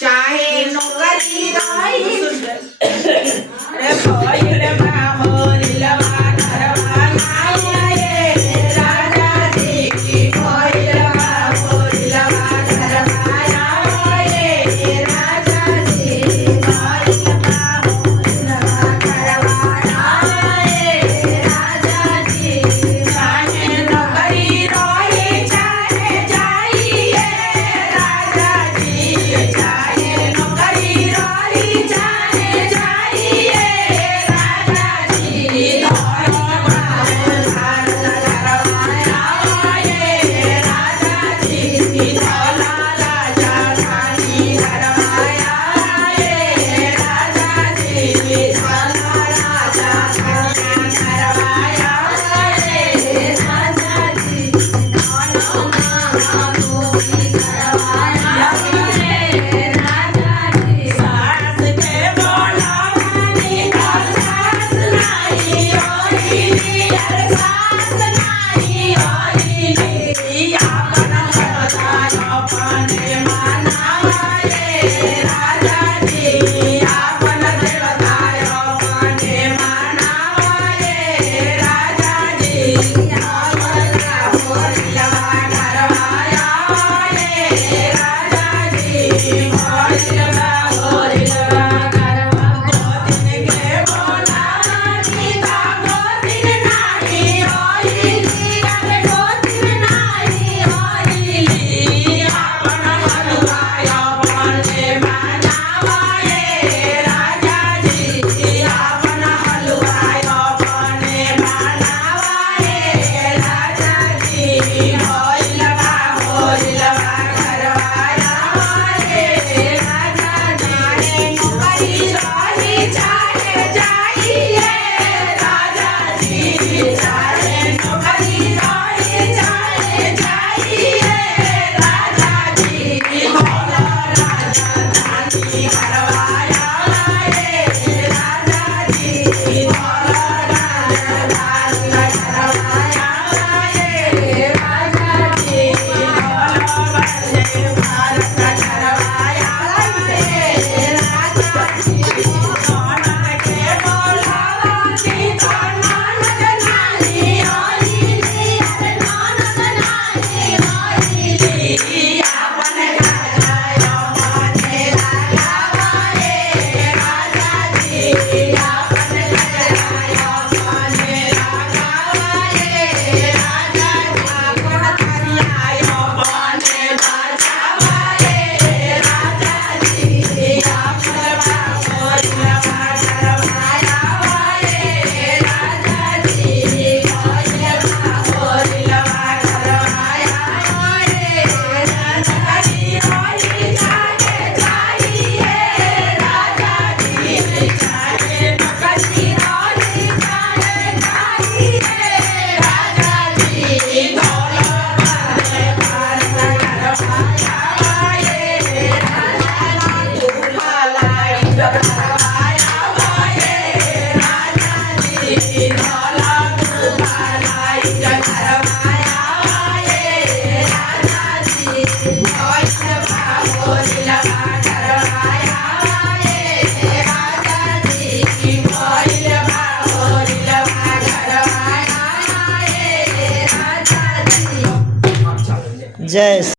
चाहे नौकरी रही रे भइल बा होरिलवा घरवा आए राजा जी की भइल बा होरिलवा घरवा आए राजा जी भइल बा होरिलवा घरवा आए राजा जी चाहे नौकरी रही चाहे जाइए राजा जी चाहे नौकरी रही चाहे जाइए राजा जी धर्म धार करवाया आए राजा जी धौला राजा धानी करवाया आए राजा जी धौला राजा धानी करवाया आए राजा जी धौला महाभोगी करवाया आए राजा जी सास के बोलावनी सास नाही होइली सास नाही होइली आपन हृदय अपने मनाए राजा जी आपन हृदय अपने मनाए राजा जी आपन होरिलवा घरवाया आए राजा जी होरिलवा होरिलवा घरवा गोदिन के बोलावनी ता गोदिन नाही होइली अरे गोदिन नाही होइली आपन हलवाय अपने मनावाए राजा जी आपन हलवाय अपने मनावाए राजा जी होइलवा होरिलवा घरवाया आए राजा जी नौकरी रही चाहे जाइए राजा जी चाहे नौकरी रही चाहे जाइए राजा जी धौला राजा धानी करवाया आए राजा जी धौला राजा धानी करवाया आए राजा जी धौला बंदे भारत करवाया आए राजा जी ननद के बोलावनी तो ननद नाही होइली अरे ननद नाही होइली आपन राजा अपने लगावाए राजा जी आपन राजा अपने लगावाए राजा जी आपन कन्या अपने बचावाए राजा जी आपन होरिलवा घरवाया आए राजा जी होरिलवा होरिलवा घरवाया आए राजा जी होई चाहे जाइए राजा जी चाहे नौकरी रही चाहे जाइए राजा जी धौला बंदे भारत करवाया आए राजा जी भलाई करवाया आए राजा जी धौला भलाई करवाया आए राजा जी होइलवा होरिलवा घरवाया आए राजा जी होइलवा होरिलवा घरवाया आए राजा जी जय